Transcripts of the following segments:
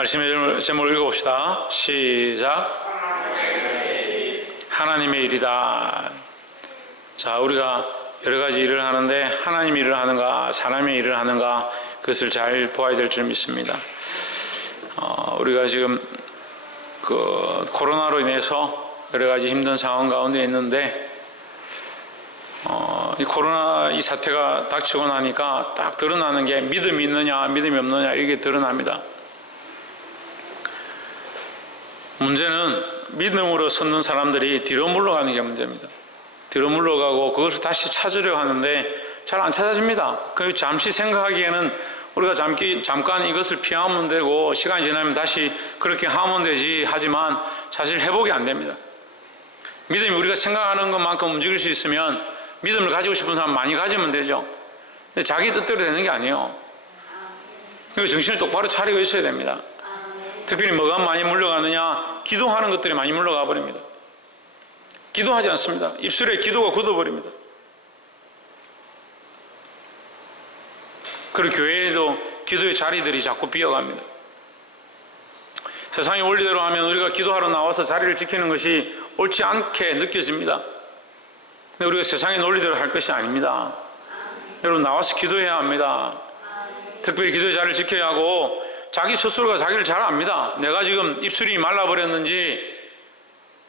말씀의 제목을 읽어봅시다. 시작. 하나님의 일이다. 자, 우리가 여러 가지 일을 하는데 하나님의 일을 하는가 사람의 일을 하는가 그것을 잘 보아야 될 줄 믿습니다. 우리가 지금 코로나로 인해서 여러 가지 힘든 상황 가운데 있는데 이 코로나 이 사태가 닥치고 나니까 딱 드러나는 게 믿음이 있느냐 믿음이 없느냐 이게 드러납니다. 문제는 믿음으로 섰는 사람들이 뒤로 물러가는 게 문제입니다. 뒤로 물러가고 그것을 다시 찾으려 하는데 잘 안 찾아집니다. 그 잠시 생각하기에는 우리가 잠깐 이것을 피하면 되고 시간이 지나면 다시 그렇게 하면 되지 하지만 사실 회복이 안 됩니다. 믿음이 우리가 생각하는 것만큼 움직일 수 있으면 믿음을 가지고 싶은 사람 많이 가지면 되죠. 근데 자기 뜻대로 되는 게 아니에요. 그리고 정신을 똑바로 차리고 있어야 됩니다. 특별히 뭐가 많이 물러가느냐? 기도하는 것들이 많이 물러가 버립니다. 기도하지 않습니다. 입술에 기도가 굳어버립니다. 그리고 교회에도 기도의 자리들이 자꾸 비어갑니다. 세상의 원리대로 하면 우리가 기도하러 나와서 자리를 지키는 것이 옳지 않게 느껴집니다. 근데 우리가 세상의 논리대로 할 것이 아닙니다. 여러분, 나와서 기도해야 합니다. 특별히 기도의 자리를 지켜야 하고 자기 스스로가 자기를 잘 압니다. 내가 지금 입술이 말라버렸는지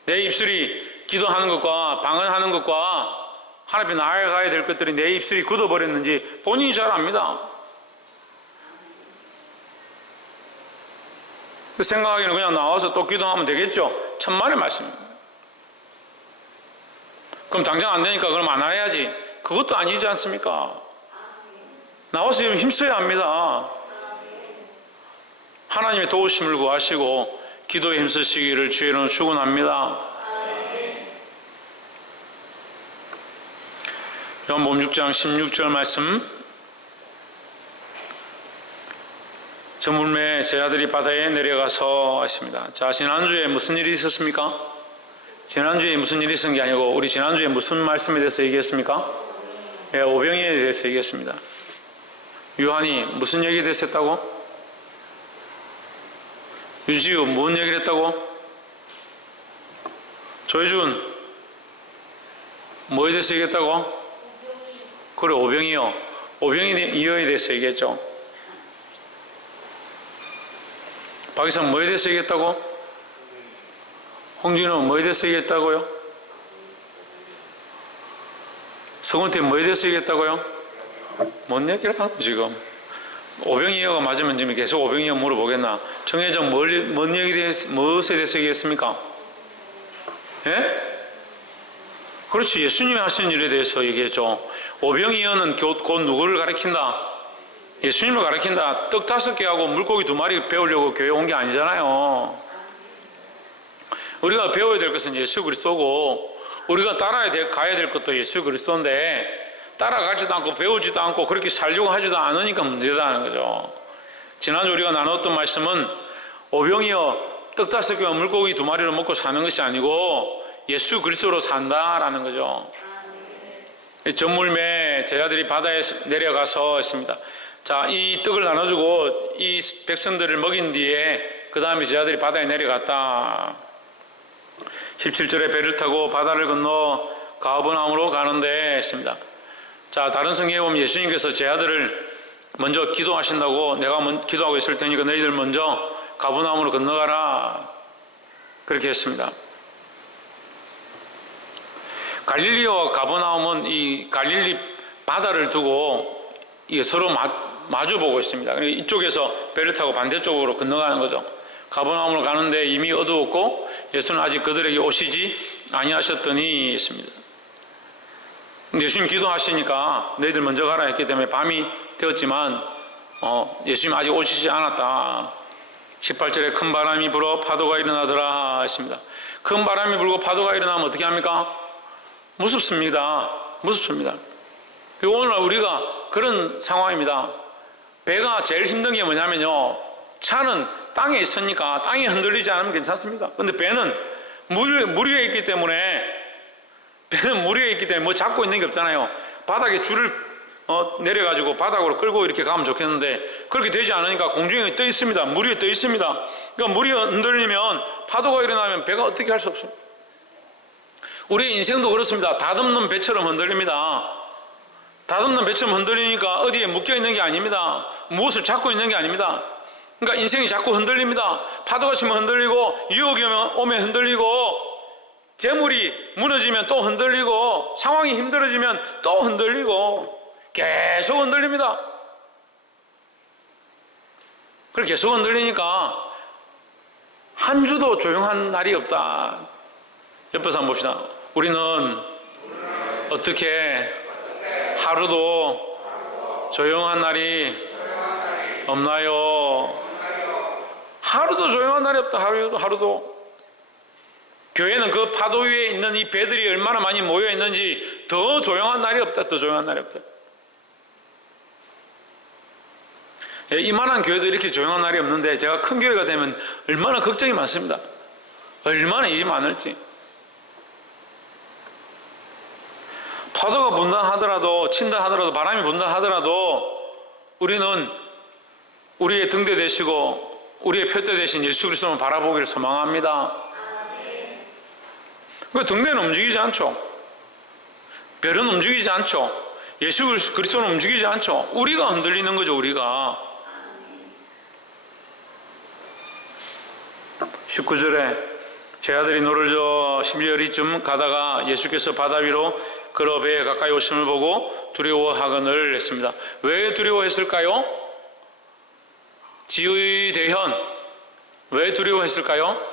내 입술이 기도하는 것과 방언하는 것과 하나님 앞에 나아가야 될 것들이 내 입술이 굳어버렸는지 본인이 잘 압니다. 그 생각하기는 그냥 나와서 또 기도하면 되겠죠. 천만의 말씀입니다. 그럼 당장 안 되니까 그럼 안 해야지. 그것도 아니지 않습니까? 나와서 힘써야 합니다. 하나님의 도우심을 구하시고 기도에 힘쓰시기를 주의 이름으로 축원합니다. 요한복음 6장 16절 말씀. 저물매 제 아들이 바다에 내려가서 했습니다. 자, 지난주에 무슨 일이 있었습니까? 지난주에 무슨 일이 있었던 게 아니고 우리 지난주에 무슨 말씀에 대해서 얘기했습니까? 네, 오병이에 대해서 얘기했습니다. 요한이 무슨 얘기에 대해서 했다고? 유지우 뭔 얘기를 했다고? 조혜준 뭐에 대해서 얘기했다고? 그래, 오병이요. 오병이 이어에 대해서 얘기했죠. 박이상 뭐에 대해서 얘기했다고? 홍진호 뭐에 대해서 얘기했다고요? 서건태 뭐에 대해서 얘기했다고요? 뭔 얘기를 하고 지금? 오병이어가 맞으면 지금 계속 오병이어 물어보겠나? 정혜정 뭔 얘기에 대해서, 무엇에 대해서 얘기했습니까? 예? 그렇지, 예수님이 하신 일에 대해서 얘기했죠. 오병이어는 곧 누구를 가리킨다? 예수님을 가리킨다. 떡 5개하고 물고기 2마리 배우려고 교회 온 게 아니잖아요. 우리가 배워야 될 것은 예수 그리스도고 우리가 가야 될 것도 예수 그리스도인데 따라가지도 않고 배우지도 않고 그렇게 살려고 하지도 않으니까 문제다는 거죠. 지난주 우리가 나눴던 말씀은 오병이어 떡 5개와 물고기 2마리를 먹고 사는 것이 아니고 예수 그리스도로 산다라는 거죠. 저물매 제자들이 바다에 내려가서 했습니다. 자, 이 떡을 나눠주고 이 백성들을 먹인 뒤에 그 다음에 제자들이 바다에 내려갔다. 17절에 배를 타고 바다를 건너 가버나움으로 가는데 했습니다. 자, 다른 성경에 보면 예수님께서 제자들을 먼저 기도하신다고 내가 기도하고 있을 테니까 너희들 먼저 가버나움으로 건너가라 그렇게 했습니다. 갈릴리와 가버나움은 이 갈릴리 바다를 두고 이게 서로 마주보고 있습니다. 그러니까 이쪽에서 배를 타고 반대쪽으로 건너가는 거죠. 가버나움으로 가는데 이미 어두웠고 예수는 아직 그들에게 오시지 아니하셨더니 했습니다. 예수님 기도하시니까 너희들 먼저 가라 했기 때문에 밤이 되었지만 예수님 아직 오시지 않았다. 18절에 큰 바람이 불어 파도가 일어나더라 했습니다. 큰 바람이 불고 파도가 일어나면 어떻게 합니까? 무섭습니다. 무섭습니다. 그리고 오늘날 우리가 그런 상황입니다. 배가 제일 힘든 게 뭐냐면요, 차는 땅에 있으니까 땅이 흔들리지 않으면 괜찮습니다. 근데 배는 물 위에 있기 때문에 뭐 잡고 있는 게 없잖아요. 바닥에 줄을 내려가지고 바닥으로 끌고 이렇게 가면 좋겠는데 그렇게 되지 않으니까 공중에 떠 있습니다. 물 위에 떠 있습니다. 그러니까 물이 흔들리면 파도가 일어나면 배가 어떻게 할 수 없습니다. 우리의 인생도 그렇습니다. 다듬는 배처럼 흔들립니다. 다듬는 배처럼 흔들리니까 어디에 묶여 있는 게 아닙니다. 무엇을 잡고 있는 게 아닙니다. 그러니까 인생이 자꾸 흔들립니다. 파도가 치면 흔들리고 유혹이 오면 흔들리고 재물이 무너지면 또 흔들리고 상황이 힘들어지면 또 흔들리고 계속 흔들립니다. 그렇게 계속 흔들리니까 한 주도 조용한 날이 없다. 옆에서 한번 봅시다. 우리는 어떻게 하루도 조용한 날이 없나요? 하루도 조용한 날이 없다. 하루도. 교회는 그 파도 위에 있는 이 배들이 얼마나 많이 모여 있는지 더 조용한 날이 없다. 더 조용한 날이 없다. 이만한 교회도 이렇게 조용한 날이 없는데 제가 큰 교회가 되면 얼마나 걱정이 많습니다. 얼마나 일이 많을지. 파도가 분다 하더라도 친다 하더라도 바람이 분다 하더라도 우리는 우리의 등대 되시고 우리의 표대 되신 예수 그리스도를 바라보기를 소망합니다. 그 등대는 움직이지 않죠. 별은 움직이지 않죠. 예수 그리스도는 움직이지 않죠. 우리가 흔들리는 거죠. 우리가. 19절에 제 아들이 노를 저어 12월이쯤 가다가 예수께서 바다 위로 걸어 배에 가까이 오심을 보고 두려워하거늘 했습니다. 왜 두려워했을까요? 지의 대현. 왜 두려워했을까요?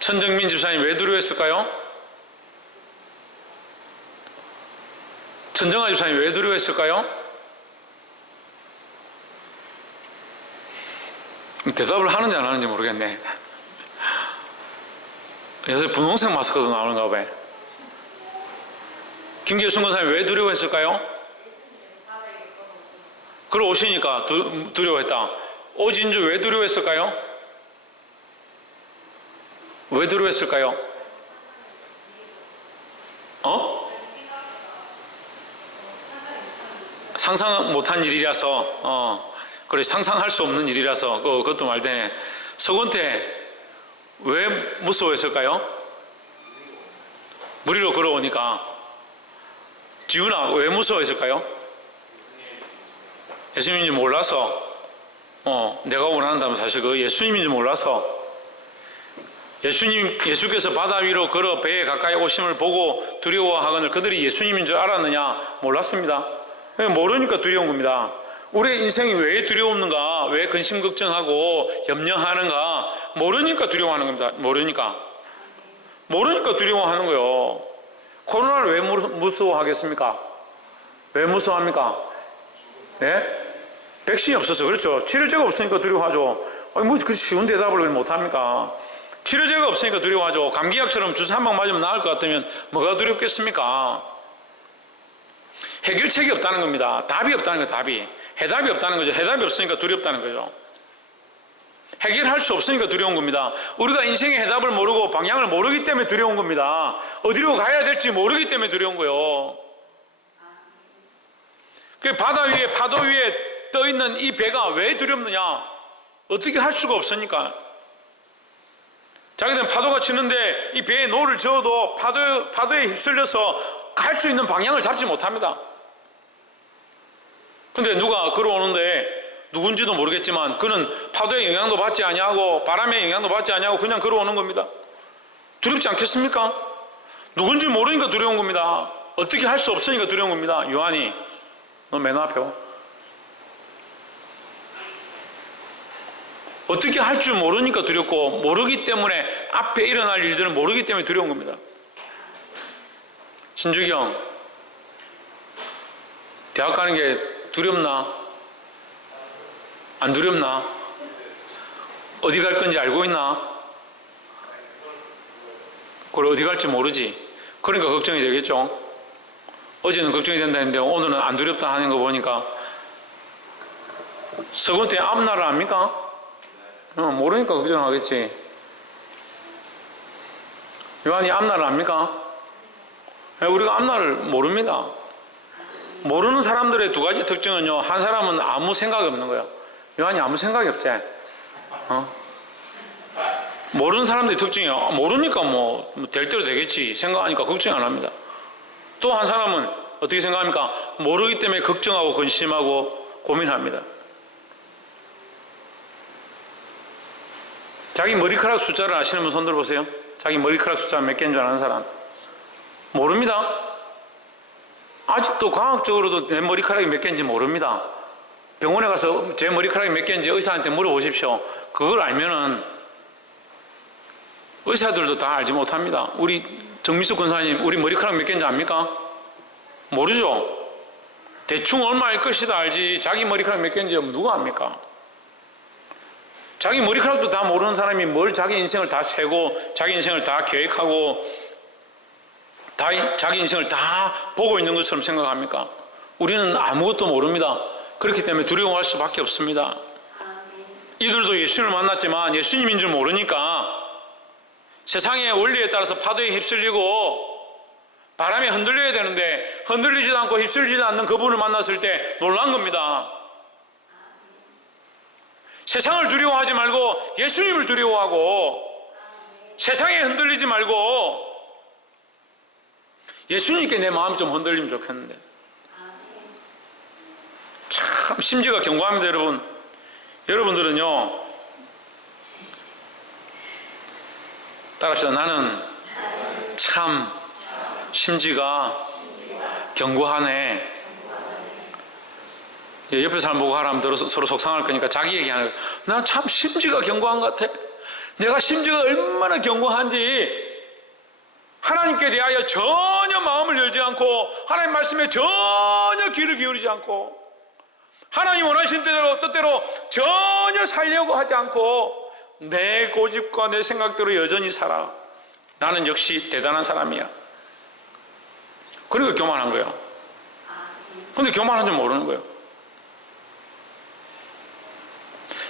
천정민 집사님 왜 두려워했을까요? 천정아 집사님 왜 두려워했을까요? 대답을 하는지 안 하는지 모르겠네. 요새 분홍색 마스크도 나오는가 봐요. 김계순 권사님 왜 두려워했을까요? 그러 오시니까 두려워했다. 오진주 왜 두려워했을까요? 왜 두려워했을까요? 상상 못한 일이라서, 그래, 상상할 수 없는 일이라서, 그것도 말되네. 서건태, 왜 무서워했을까요? 물 위로 걸어오니까. 지훈아, 왜 무서워했을까요? 예수님인지 몰라서, 내가 원한다면 사실 그 예수님인지 몰라서, 예수께서 바다 위로 걸어 배에 가까이 오심을 보고 두려워하거늘 그들이 예수님인 줄 알았느냐? 몰랐습니다. 모르니까 두려운 겁니다. 우리의 인생이 왜 두려웠는가? 왜 근심 걱정하고 염려하는가? 모르니까 두려워하는 겁니다. 모르니까 두려워하는 거예요. 코로나를 왜 무서워하겠습니까? 왜 무서워합니까? 예? 백신이 없어서 그렇죠. 치료제가 없으니까 두려워하죠. 그 쉬운 대답을 못합니까? 치료제가 없으니까 두려워하죠. 감기약처럼 주사 한 방 맞으면 나을 것 같으면 뭐가 두렵겠습니까? 해결책이 없다는 겁니다. 답이 없다는 거예요. 답이. 해답이 없다는 거죠. 해답이 없으니까 두렵다는 거죠. 해결할 수 없으니까 두려운 겁니다. 우리가 인생의 해답을 모르고 방향을 모르기 때문에 두려운 겁니다. 어디로 가야 될지 모르기 때문에 두려운 거예요. 그 바다 위에 파도 위에 떠 있는 이 배가 왜 두렵느냐? 어떻게 할 수가 없으니까. 자기들은 파도가 치는데 이 배에 노를 저어도 파도에 휩쓸려서 갈 수 있는 방향을 잡지 못합니다. 근데 누가 걸어오는데 누군지도 모르겠지만 그는 파도의 영향도 받지 아니하고 바람의 영향도 받지 아니하고 그냥 걸어오는 겁니다. 두렵지 않겠습니까? 누군지 모르니까 두려운 겁니다. 어떻게 할 수 없으니까 두려운 겁니다. 요한이 너 맨 앞에 와. 어떻게 할 줄 모르니까 두렵고 모르기 때문에 앞에 일어날 일들을 모르기 때문에 두려운 겁니다. 신주기 형, 대학 가는 게 두렵나? 안 두렵나? 어디 갈 건지 알고 있나? 그걸 어디 갈지 모르지. 그러니까 걱정이 되겠죠. 어제는 걱정이 된다 했는데 오늘은 안 두렵다 하는 거 보니까 서건태 앞날을 압니까? 모르니까 걱정하겠지. 요한이 앞날을 압니까? 우리가 앞날을 모릅니다. 모르는 사람들의 두 가지 특징은요, 한 사람은 아무 생각이 없는 거예요. 요한이 아무 생각이 없지. 모르는 사람들의 특징이요, 모르니까 뭐 될 대로 되겠지 생각하니까 걱정 안 합니다. 또 한 사람은 어떻게 생각합니까? 모르기 때문에 걱정하고 근심하고 고민합니다. 자기 머리카락 숫자를 아시는 분 손 들어보세요. 자기 머리카락 숫자 몇 개인 줄 아는 사람? 모릅니다. 아직도 과학적으로도 내 머리카락이 몇 개인지 모릅니다. 병원에 가서 제 머리카락이 몇 개인지 의사한테 물어보십시오. 그걸 알면은 의사들도 다 알지 못합니다. 우리 정미숙 권사님, 우리 머리카락 몇 개인지 압니까? 모르죠. 대충 얼마일 것이다 알지 자기 머리카락 몇 개인지 누가 압니까? 자기 머리카락도 다 모르는 사람이 뭘 자기 인생을 다 세고 자기 인생을 다 계획하고 자기 인생을 다 보고 있는 것처럼 생각합니까? 우리는 아무것도 모릅니다. 그렇기 때문에 두려워할 수밖에 없습니다. 이들도 예수님을 만났지만 예수님인 줄 모르니까 세상의 원리에 따라서 파도에 휩쓸리고 바람에 흔들려야 되는데 흔들리지도 않고 휩쓸리지도 않는 그분을 만났을 때 놀란 겁니다. 세상을 두려워하지 말고 예수님을 두려워하고 세상에 흔들리지 말고 예수님께 내 마음이 좀 흔들리면 좋겠는데 참 심지가 견고합니다. 여러분들은요 따라합시다. 나는 참 심지가 견고하네. 옆에 사람 보고 하라면 서로 속상할 거니까 자기 얘기하는 거예요. 나 참 심지가 견고한 것 같아. 내가 심지가 얼마나 견고한지 하나님께 대하여 전혀 마음을 열지 않고 하나님 말씀에 전혀 귀를 기울이지 않고 하나님 원하신 뜻대로 전혀 살려고 하지 않고 내 고집과 내 생각대로 여전히 살아. 나는 역시 대단한 사람이야. 그러니까 교만한 거예요. 근데 교만한 줄 모르는 거예요.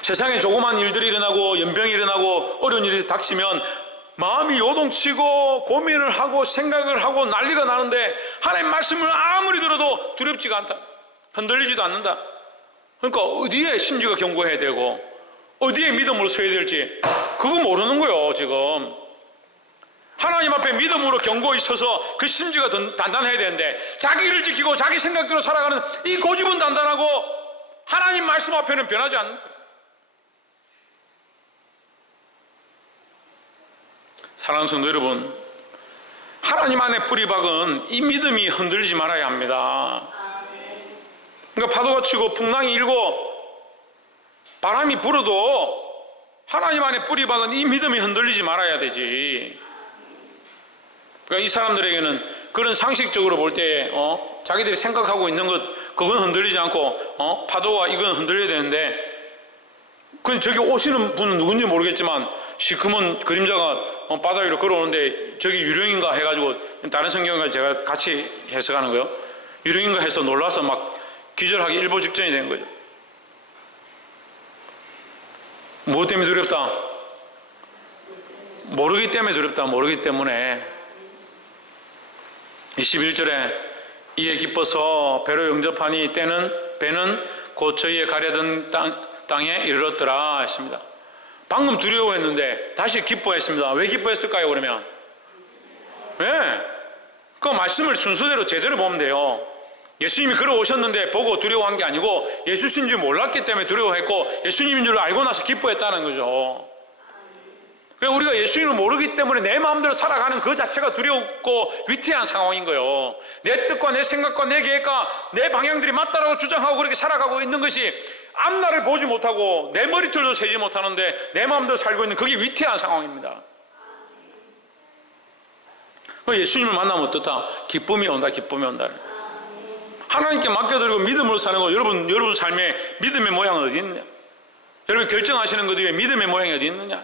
세상에 조그만 일들이 일어나고 연병이 일어나고 어려운 일이 닥치면 마음이 요동치고 고민을 하고 생각을 하고 난리가 나는데 하나님 말씀을 아무리 들어도 두렵지가 않다. 흔들리지도 않는다. 그러니까 어디에 심지가 견고해야 되고 어디에 믿음으로 서야 될지 그거 모르는 거예요. 지금 하나님 앞에 믿음으로 견고히 서서 그 심지가 단단해야 되는데 자기를 지키고 자기 생각대로 살아가는 이 고집은 단단하고 하나님 말씀 앞에는 변하지 않는 거예요. 사랑하는 성도 여러분, 하나님 안에 뿌리 박은 이 믿음이 흔들리지 말아야 합니다. 그러니까 파도가 치고 풍랑이 일고 바람이 불어도 하나님 안에 뿌리 박은 이 믿음이 흔들리지 말아야 되지. 그러니까 이 사람들에게는 그런 상식적으로 볼 때 자기들이 생각하고 있는 것 그건 흔들리지 않고 파도와 이건 흔들려야 되는데 근데 저기 오시는 분은 누군지 모르겠지만 시커먼 그림자가 바다 위로 걸어오는데 저기 유령인가 해가지고 다른 성경과 제가 같이 해석하는 거예요. 유령인가 해서 놀라서 막 기절하기 일보 직전이 된 거죠. 무엇 때문에 두렵다? 모르기 때문에 두렵다. 모르기 때문에 21절에 이에 기뻐서 배로 영접하니 배는 곧 저희의 가려던 땅에 이르렀더라 했습니다. 방금 두려워했는데 다시 기뻐했습니다. 왜 기뻐했을까요? 그러면 그 말씀을 순서대로 제대로 보면 돼요. 예수님이 걸어오셨는데 보고 두려워한 게 아니고 예수신 줄 몰랐기 때문에 두려워했고 예수님인 줄 알고 나서 기뻐했다는 거죠. 그러니까 우리가 예수님을 모르기 때문에 내 마음대로 살아가는 그 자체가 두렵고 위태한 상황인 거예요. 내 뜻과 내 생각과 내 계획과 내 방향들이 맞다라고 주장하고 그렇게 살아가고 있는 것이 앞날을 보지 못하고 내 머리털도 세지 못하는데 내 마음대로 살고 있는 그게 위태한 상황입니다. 예수님을 만나면 어떻다? 기쁨이 온다. 기쁨이 온다. 하나님께 맡겨드리고 믿음으로 사는 거 여러분 삶에 믿음의 모양은 어디 있느냐? 여러분 결정하시는 것 위에 믿음의 모양이 어디 있느냐?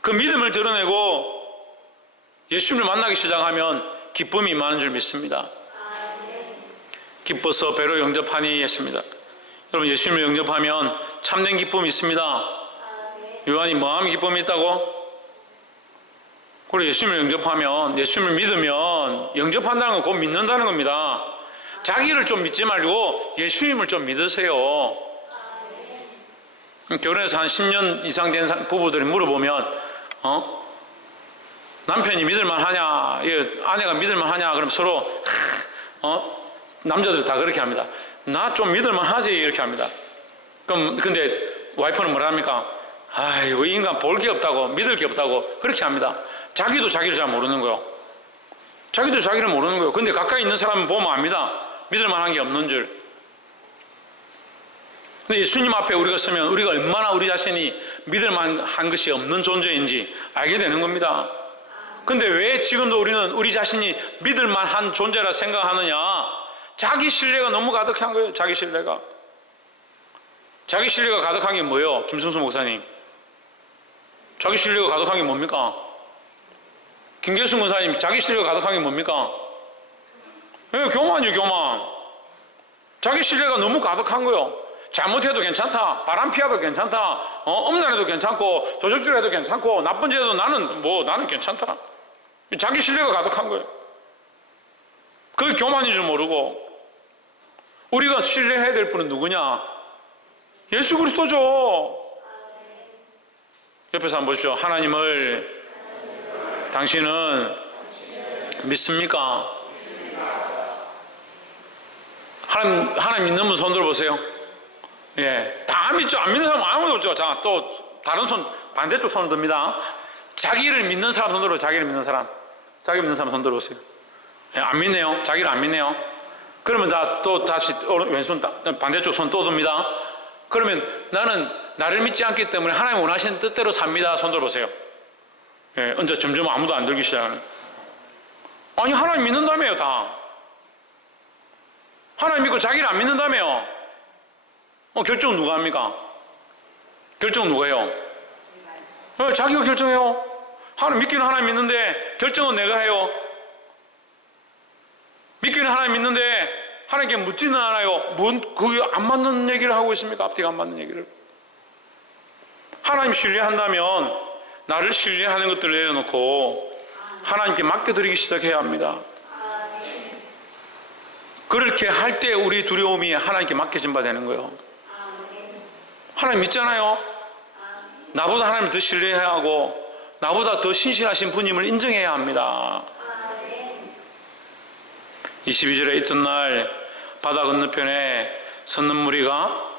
그 믿음을 드러내고 예수님을 만나기 시작하면 기쁨이 임하는 줄 믿습니다. 기뻐서 배로 영접하니 했습니다. 여러분 예수님을 영접하면 참된 기쁨이 있습니다. 요한이 뭐하면 기쁨이 있다고? 그리고 예수님을 영접하면, 예수님을 믿으면 영접한다는 건 곧 믿는다는 겁니다. 자기를 좀 믿지 말고 예수님을 좀 믿으세요. 결혼해서 한 10년 이상 된 부부들이 물어보면 남편이 믿을만 하냐, 아내가 믿을만 하냐, 그럼 서로 남자들 다 그렇게 합니다. 나 좀 믿을만 하지, 이렇게 합니다. 그럼 근데 와이프는 뭐라 합니까? 아이고, 이 인간 볼 게 없다고, 믿을 게 없다고 그렇게 합니다. 자기도 자기를 잘 모르는 거요. 자기도 자기를 모르는 거요. 근데 가까이 있는 사람은 보면 압니다. 믿을 만한 게 없는 줄. 근데 예수님 앞에 우리가 서면 우리가 얼마나 우리 자신이 믿을 만한 것이 없는 존재인지 알게 되는 겁니다. 근데 왜 지금도 우리는 우리 자신이 믿을 만한 존재라 생각하느냐? 자기 신뢰가 너무 가득한 거예요. 자기 신뢰가. 자기 신뢰가 가득한 게 뭐예요? 김성수 목사님. 자기 신뢰가 가득한 게 뭡니까? 김계순 권사님, 자기 신뢰가 가득한 게 뭡니까? 교만이요, 교만. 자기 신뢰가 너무 가득한 거예요. 잘못해도 괜찮다, 바람 피워도 괜찮다, 음란해도 괜찮고, 도적질해도 괜찮고, 나쁜 짓 해도 나는 괜찮다. 자기 신뢰가 가득한 거예요. 그게 교만인 줄 모르고. 우리가 신뢰해야 될 분은 누구냐? 예수 그리스도죠. 옆에서 한번 보십시오. 하나님을 당신은 믿습니까? 하나님 믿는 분 손 들어보세요. 예, 다 믿죠. 안 믿는 사람 아무도 없죠. 자, 또 다른 손, 반대쪽 손을 듭니다. 자기를 믿는 사람 손 들어. 자기를 믿는 사람, 자기 믿는 사람 손 들어보세요. 예, 안 믿네요. 자기를 안 믿네요. 그러면 또 다시 왼손 반대쪽 손 또 듭니다. 그러면 나는 나를 믿지 않기 때문에 하나님 원하시는 뜻대로 삽니다. 손 들어보세요. 예, 언제 점점 아무도 안 들기 시작하는. 아니, 하나님 믿는다며요. 다 하나님 믿고 자기를 안 믿는다며요. 결정은 누가 합니까? 결정은 누가 해요? 자기가 결정해요. 하나님 믿기는 하나님 믿는데 결정은 내가 해요. 믿기는 하나님 믿는데 하나님께 묻지는 않아요. 그게 안 맞는 얘기를 하고 있습니까? 앞뒤가 안 맞는 얘기를. 하나님 신뢰한다면 나를 신뢰하는 것들을 내려놓고 하나님께 맡겨드리기 시작해야 합니다. 그렇게 할 때 우리 두려움이 하나님께 맡겨진 바 되는 거예요. 하나님 믿잖아요. 나보다 하나님을 더 신뢰해야 하고 나보다 더 신실하신 분임을 인정해야 합니다. 22절에 있던 바다 건너편에 섰는 무리가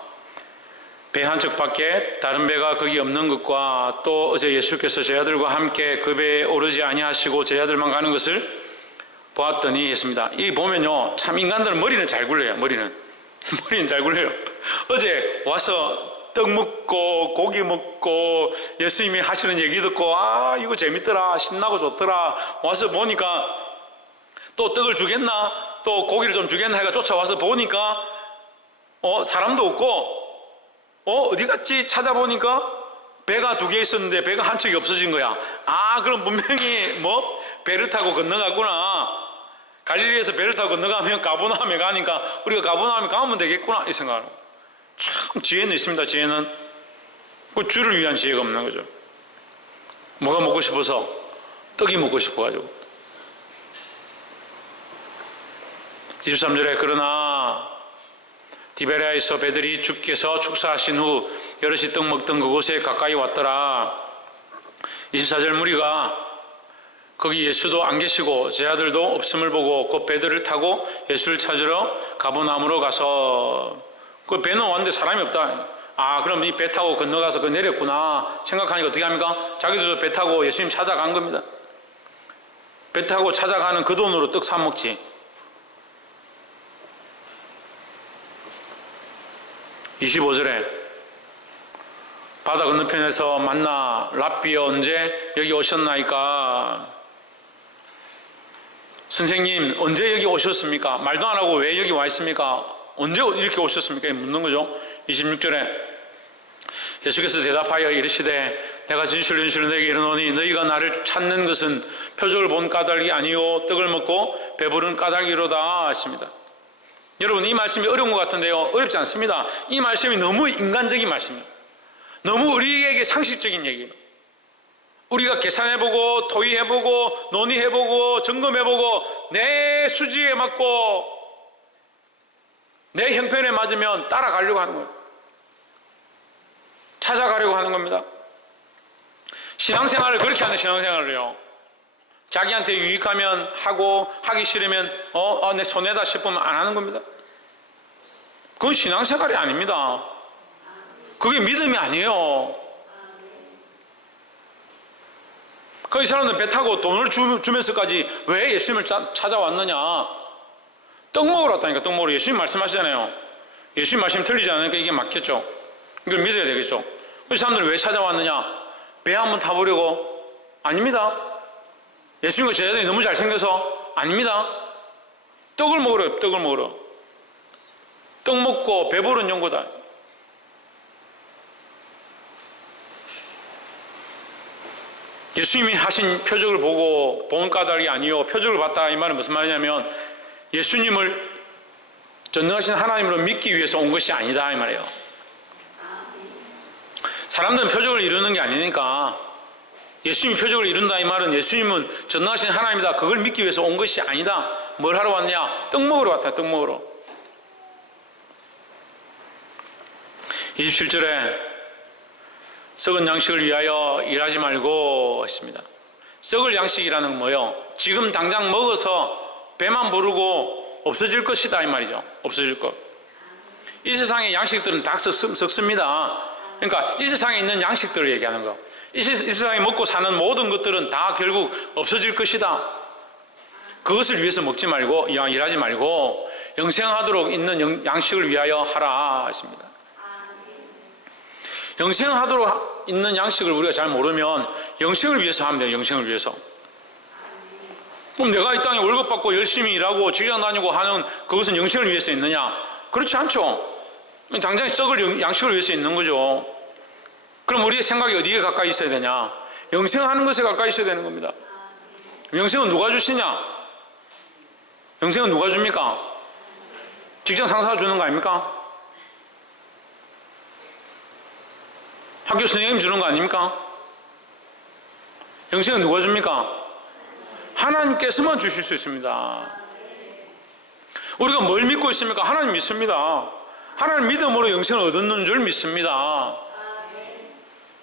배 한쪽 밖에 다른 배가 거기 없는 것과 또 어제 예수께서 제자들과 함께 그 배에 오르지 아니하시고 제자들만 가는 것을 보았더니 했습니다. 이 보면요, 참 인간들은 머리는 잘 굴려요. 머리는 잘 굴려요. 어제 와서 떡 먹고 고기 먹고 예수님이 하시는 얘기 듣고 이거 재밌더라, 신나고 좋더라. 와서 보니까 또 떡을 주겠나, 또 고기를 좀 주겠나 해가 쫓아와서 보니까 사람도 없고 어디 갔지 찾아보니까 배가 2개 있었는데 배가 한 척이 없어진 거야. 그럼 분명히 배를 타고 건너갔구나. 갈릴리에서 배를 타고 건너가면 가버나움에 가니까 우리가 가버나움에 가면 되겠구나, 이 생각을. 참 지혜는 있습니다. 지혜는 그 주를 위한 지혜가 없는 거죠. 뭐가 먹고 싶어서? 떡이 먹고 싶어가지고. 23절에 그러나 디베랴에서 배들이 주께서 축사하신 후 여럿이 떡 먹던 그곳에 가까이 왔더라. 24절 무리가 거기 예수도 안 계시고 제자들도 없음을 보고 곧 배들을 타고 예수를 찾으러 가버나움으로 가서, 그 배는 왔는데 사람이 없다. 그럼 이 배 타고 건너가서 내렸구나 생각하니까 어떻게 합니까? 자기들도 배 타고 예수님 찾아간 겁니다. 배 타고 찾아가는 그 돈으로 떡 사 먹지. 25절에 바다 건너편에서 만나 랍비여 언제 여기 오셨나이까? 선생님 언제 여기 오셨습니까? 말도 안 하고 왜 여기 와 있습니까? 언제 이렇게 오셨습니까? 묻는 거죠. 26절에 예수께서 대답하여 이르시되 내가 진실로 너에게 이르노니 너희가 나를 찾는 것은 표적을 본 까닭이 아니요 떡을 먹고 배부른 까닭이로다 하십니다. 여러분, 이 말씀이 어려운 것 같은데요, 어렵지 않습니다. 이 말씀이 너무 인간적인 말씀이에요. 너무 우리에게 상식적인 얘기예요. 우리가 계산해보고 토의해보고 논의해보고 점검해보고 내 수지에 맞고 내 형편에 맞으면 따라가려고 하는 거예요. 찾아가려고 하는 겁니다. 신앙생활을 그렇게 하는 신앙생활을요, 자기한테 유익하면 하고 하기 싫으면 내 손해다 싶으면 안 하는 겁니다. 그건 신앙생활이 아닙니다. 그게 믿음이 아니에요. 그 사람들은 배 타고 돈을 주면서까지 왜 예수님을 찾아왔느냐? 떡 먹으러 왔다니까. 떡 먹으러. 예수님 말씀하시잖아요. 예수님 말씀이 틀리지 않으니까 이게 맞겠죠. 이걸 믿어야 되겠죠. 그 사람들은 왜 찾아왔느냐? 배 한번 타보려고? 아닙니다. 예수님과 제자들이 너무 잘생겨서? 아닙니다. 떡을 먹으러. 떡을 먹으러. 떡 먹고 배부른 연고다. 예수님이 하신 표적을 보고 본 까닭이 아니요 표적을 봤다, 이 말은 무슨 말이냐면 예수님을 전능하신 하나님으로 믿기 위해서 온 것이 아니다, 이 말이에요. 사람들은 표적을 이루는 게 아니니까, 예수님이 표적을 이룬다 이 말은 예수님은 전능하신 하나님이다, 그걸 믿기 위해서 온 것이 아니다. 뭘 하러 왔냐? 떡 먹으러 왔다. 떡 먹으러. 27절에 썩은 양식을 위하여 일하지 말고 했습니다. 썩을 양식이라는 건 뭐예요? 지금 당장 먹어서 배만 부르고 없어질 것이다, 이 말이죠. 없어질 것. 이 세상의 양식들은 다 썩습니다. 그러니까 이 세상에 있는 양식들을 얘기하는 거. 이 세상에 먹고 사는 모든 것들은 다 결국 없어질 것이다. 그것을 위해서 먹지 말고, 일하지 말고 영생하도록 있는 양식을 위하여 하라 했습니다. 영생하도록 있는 양식을 우리가 잘 모르면 영생을 위해서 하면 돼요. 영생을 위해서. 그럼 내가 이 땅에 월급 받고 열심히 일하고 직장 다니고 하는 그것은 영생을 위해서 있느냐? 그렇지 않죠. 당장 썩을 양식을 위해서 있는 거죠. 그럼 우리의 생각이 어디에 가까이 있어야 되냐? 영생하는 것에 가까이 있어야 되는 겁니다. 영생은 누가 주시냐? 영생은 누가 줍니까? 직장 상사가 주는 거 아닙니까? 학교 선생님이 주는 거 아닙니까? 영생은 누가 줍니까? 하나님께서만 주실 수 있습니다. 우리가 뭘 믿고 있습니까? 하나님 믿습니다. 하나님 믿음으로 영생을 얻는 줄 믿습니다.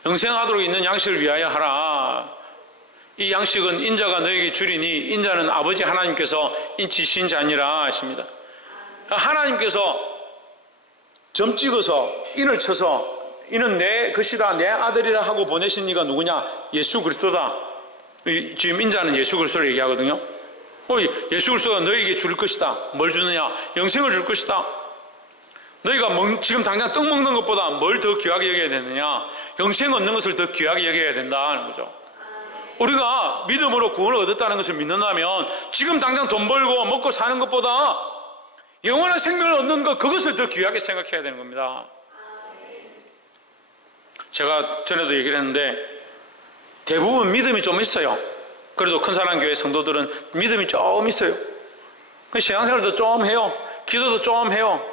영생하도록 있는 양식을 위하여 하라. 이 양식은 인자가 너에게 주리니 인자는 아버지 하나님께서 인치신 자니라 하십니다. 하나님께서 점 찍어서 인을 쳐서 이는 내 것이다, 내 아들이라 하고 보내신 이가 누구냐? 예수 그리스도다. 지금 인자는 예수 그리스도를 얘기하거든요. 예수 그리스도가 너에게 줄 것이다. 뭘 주느냐? 영생을 줄 것이다. 너희가 지금 당장 떡 먹는 것보다 뭘 더 귀하게 여겨야 되느냐? 영생 얻는 것을 더 귀하게 여겨야 된다는 거죠. 우리가 믿음으로 구원을 얻었다는 것을 믿는다면 지금 당장 돈 벌고 먹고 사는 것보다 영원한 생명을 얻는 것, 그것을 더 귀하게 생각해야 되는 겁니다. 제가 전에도 얘기를 했는데 대부분 믿음이 좀 있어요. 그래도 큰사랑교회 성도들은 믿음이 좀 있어요. 신앙생활도 좀 해요. 기도도 좀 해요.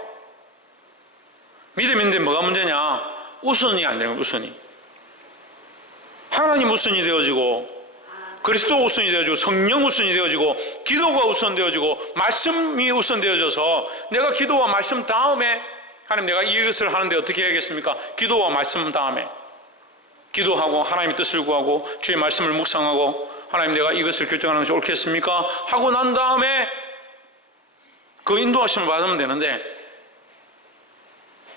믿음이 있는데 뭐가 문제냐? 우선이 안 되는 거예요. 우선이. 하나님 우선이 되어지고 그리스도 우선이 되어지고 성령 우선이 되어지고 기도가 우선되어지고 말씀이 우선되어져서 내가 기도와 말씀 다음에 하나님 내가 이것을 하는데 어떻게 해야겠습니까? 기도와 말씀 다음에 기도하고 하나님의 뜻을 구하고 주의 말씀을 묵상하고 하나님 내가 이것을 결정하는 것이 옳겠습니까? 하고 난 다음에 그 인도하심을 받으면 되는데,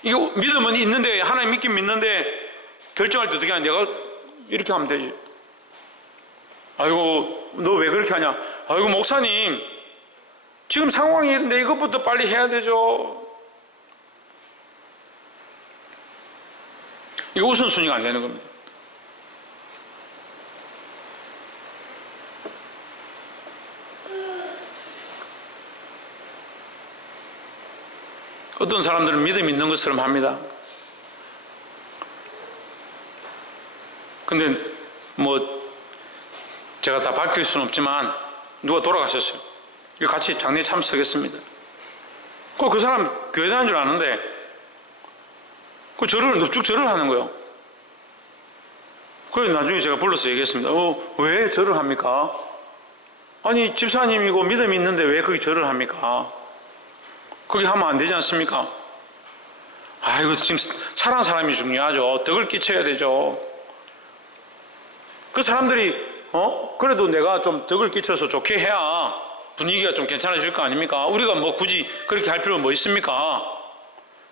이거 믿음은 있는데 하나님 믿긴 믿는데 결정할 때 어떻게 하냐? 내가 이렇게 하면 되지. 아이고 너 왜 그렇게 하냐? 아이고 목사님 지금 상황이 이런데 이것부터 빨리 해야 되죠. 이거 우선순위가 안 되는 겁니다. 어떤 사람들은 믿음 있는 것처럼 합니다. 근데 뭐 제가 다 밝힐 수는 없지만 누가 돌아가셨어요. 같이 장례 참석했습니다. 그 사람 교회 다니는 줄 아는데 그 절을 넙죽 절을 하는 거예요. 그래서 나중에 제가 불러서 얘기했습니다. 왜 절을 합니까? 아니 집사님이고 믿음이 있는데 왜 거기 절을 합니까? 거기 하면 안 되지 않습니까? 이거 지금 사랑하는 사람이 중요하죠. 덕을 끼쳐야 되죠. 그 사람들이 그래도 내가 좀 덕을 끼쳐서 좋게 해야 분위기가 좀 괜찮아질 거 아닙니까? 우리가 뭐 굳이 그렇게 할 필요가 뭐 있습니까?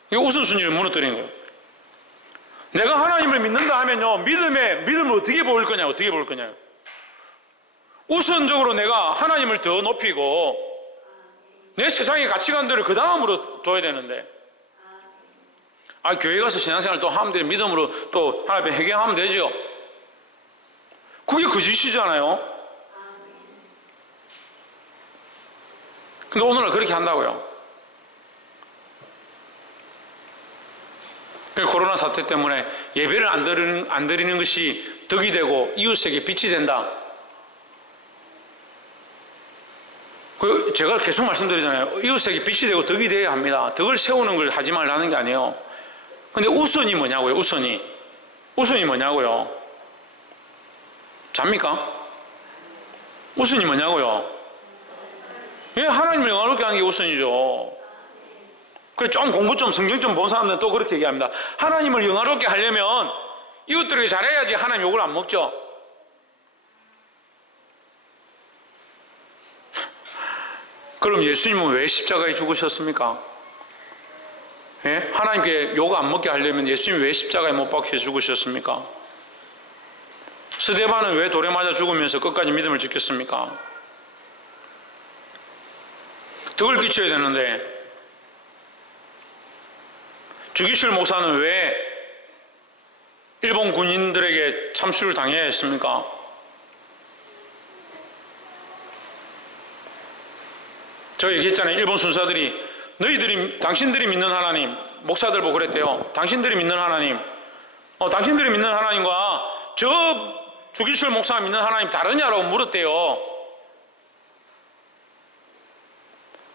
이게 우선순위를 무너뜨리는 거예요. 내가 하나님을 믿는다 하면요, 믿음을 어떻게 보일 거냐, 어떻게 볼 거냐. 우선적으로 내가 하나님을 더 높이고 내 세상의 가치관들을 그 다음으로 둬야 되는데, 교회 가서 신앙생활 또 하면 돼. 믿음으로 또 하나님 해결하면 되죠. 그게 거짓이잖아요. 근데 오늘날 그렇게 한다고요. 코로나 사태 때문에 예배를 안 드리는 것이 덕이 되고 이웃에게 빛이 된다. 제가 계속 말씀드리잖아요. 이웃에게 빛이 되고 덕이 되어야 합니다. 덕을 세우는 걸 하지 말라는 게 아니에요. 근데 우선이 뭐냐고요, 우선이. 우선이 뭐냐고요. 잡니까? 우선이 뭐냐고요. 하나님을 영화롭게 하는 게 우선이죠. 그래, 좀 공부 좀 성경 좀 본 사람들은 또 그렇게 얘기합니다. 하나님을 영화롭게 하려면 이웃들에게 잘해야지 하나님 욕을 안 먹죠. 그럼 예수님은 왜 십자가에 죽으셨습니까? 하나님께 욕 안 먹게 하려면 예수님이 왜 십자가에 못 박혀 죽으셨습니까? 스데반은 왜 돌에 맞아 죽으면서 끝까지 믿음을 지켰습니까? 덕을 끼쳐야 되는데, 주기실 목사는 왜 일본 군인들에게 참수를 당해야 했습니까? 제가 얘기했잖아요. 일본 순사들이 당신들이 믿는 하나님, 목사들 보고 그랬대요. 당신들이 믿는 하나님, 당신들이 믿는 하나님과 저 주기실 목사가 믿는 하나님 다르냐라고 물었대요.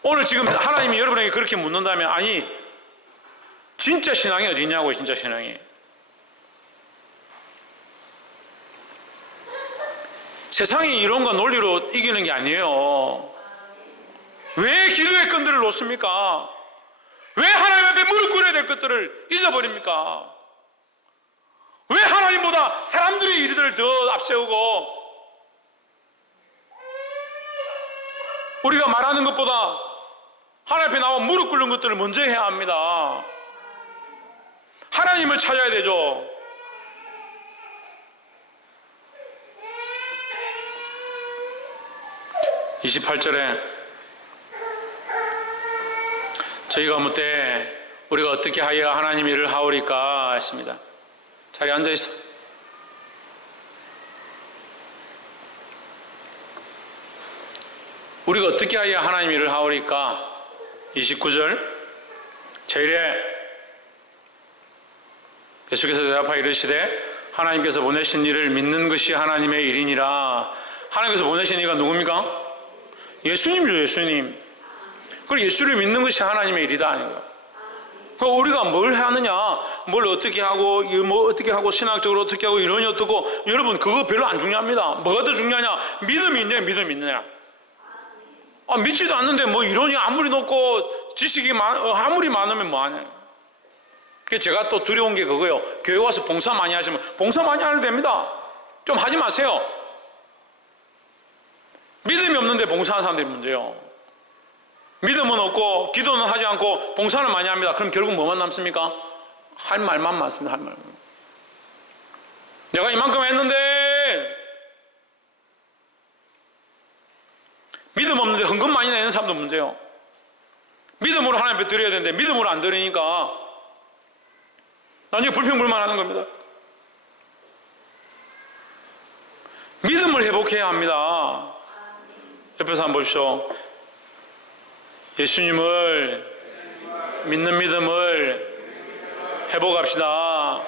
오늘 지금 하나님이 여러분에게 그렇게 묻는다면, 아니 진짜 신앙이 어디냐고요. 진짜 신앙이. 세상이 이론과 논리로 이기는 게 아니에요. 왜 기도의 끈들을 놓습니까? 왜 하나님 앞에 무릎 꿇어야 될 것들을 잊어버립니까? 왜 하나님보다 사람들의 일들을 더 앞세우고 우리가 말하는 것보다 하나님 앞에 나와 무릎 꿇는 것들을 먼저 해야 합니다. 하나님을 찾아야 되죠. (28절에) 저희가 묻되 우리가 어떻게 하여 하나님 일을 하오리까 했습니다. 자리에 앉아있어. 우리가 어떻게 하여 하나님 일을 하오리까? 29절 제1에 예수께서 대답하여 이르시되 하나님께서 보내신 일을 믿는 것이 하나님의 일이니라. 하나님께서 보내신 이가 누굽니까? 예수님이죠. 예수님. 그리고 예수를 믿는 것이 하나님의 일이다 아닌가. 그러니까 우리가 뭘 하느냐, 뭘 어떻게 하고, 뭐 어떻게 하고, 신학적으로 어떻게 하고, 이론이 어떻고, 여러분 그거 별로 안 중요합니다. 뭐가 더 중요하냐? 믿음이 있냐, 믿음이 있느냐. 믿지도 않는데 뭐 이론이 아무리 높고 지식이 아무리 많으면 뭐하냐. 그래서 제가 또 두려운 게 그거예요. 교회 와서 봉사 많이 하시면 봉사 많이 안 해도 됩니다. 좀 하지 마세요. 믿음이 없는데 봉사하는 사람들이 문제예요. 믿음은 없고 기도는 하지 않고 봉사는 많이 합니다. 그럼 결국 뭐만 남습니까? 할 말만 많습니다. 할 말만. 내가 이만큼 했는데 믿음 없는데 헌금 많이 내는 사람도 문제예요. 믿음으로 하나님 앞에 드려야 되는데 믿음으로 안 드리니까 나중에 불평불만하는 겁니다. 믿음을 회복해야 합니다. 옆에서 한번 보십시오. 예수님을 믿는 믿음을 회복합시다.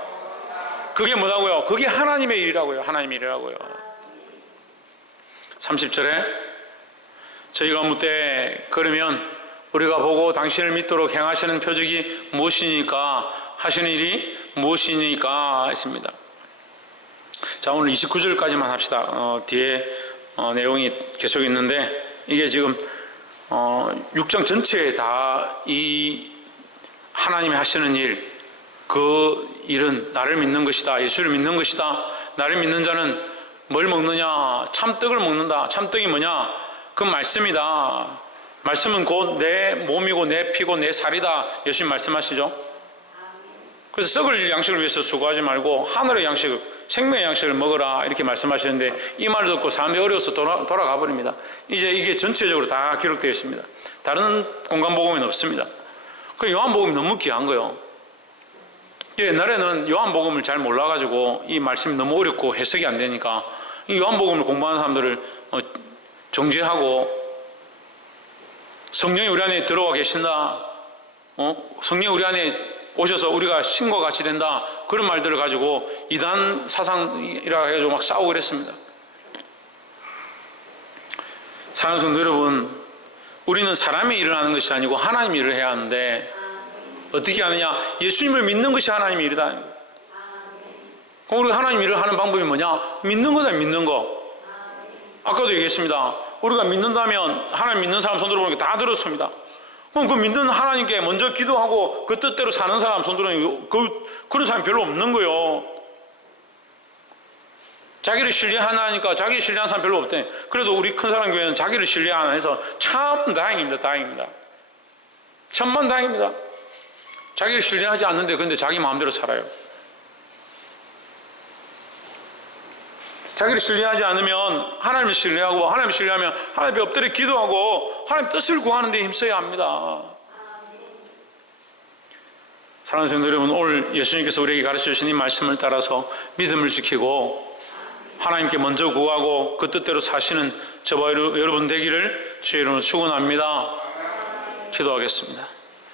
그게 뭐라고요? 그게 하나님의 일이라고요. 하나님의 일이라고요. 30절에 저희가 묻되 그러면 우리가 보고 당신을 믿도록 행하시는 표적이 무엇이니까 하시는 일이 무엇이니까 했습니다. 자, 오늘 29절까지만 합시다. 뒤에 내용이 계속 있는데, 이게 지금 6장 전체에 다 이 하나님이 하시는 일, 그 일은 나를 믿는 것이다, 예수를 믿는 것이다. 나를 믿는 자는 뭘 먹느냐? 참떡을 먹는다. 참떡이 뭐냐? 그 말씀이다. 말씀은 곧 내 몸이고 내 피고 내 살이다. 예수님 말씀하시죠. 그래서 썩을 양식을 위해서 수고하지 말고 하늘의 양식, 생명의 양식을 먹어라, 이렇게 말씀하시는데, 이 말을 듣고 사람들이 어려워서 돌아가 버립니다. 이제 이게 전체적으로 다 기록되어 있습니다. 다른 공간복음에는 없습니다. 그 요한복음이 너무 귀한 거예요. 옛날에는 요한복음을 잘 몰라가지고 이 말씀이 너무 어렵고 해석이 안 되니까 이 요한복음을 공부하는 사람들을 정죄하고, 성령이 우리 안에 들어와 계신다, 성령이 우리 안에 오셔서 우리가 신과 같이 된다, 그런 말들을 가지고 이단 사상이라 해가지고 막 싸우고 그랬습니다. 사랑하는 성도 여러분, 우리는 사람이 일을 하는 것이 아니고 하나님이 일을 해야 하는데, 어떻게 하느냐? 예수님을 믿는 것이 하나님의 일이다. 그럼 우리가 하나님 일을 하는 방법이 뭐냐? 믿는 거다, 믿는 거. 아까도 얘기했습니다. 우리가 믿는다면, 하나님 믿는 사람 손 들어보니까 다 들었습니다. 그럼 그 믿는 하나님께 먼저 기도하고 그 뜻대로 사는 사람 손 들어보니까 그런 사람이 별로 없는 거예요. 자기를 신뢰하니까 자기 신뢰하는 사람 별로 없대. 그래도 우리 큰 사람 교회는 자기를 신뢰 안 해서 참 다행입니다. 다행입니다. 천만다행입니다. 자기를 신뢰하지 않는데 근데 자기 마음대로 살아요. 자기를 신뢰하지 않으면 하나님을 신뢰하고, 하나님을 신뢰하면 하나님 엎드려 기도하고 하나님 뜻을 구하는 데 힘써야 합니다. 사랑하는 성도 여러분, 오늘 예수님께서 우리에게 가르쳐 주신 이 말씀을 따라서 믿음을 지키고 하나님께 먼저 구하고 그 뜻대로 사시는 저와 여러분 되기를 주의 이름으로 축원합니다. 기도하겠습니다.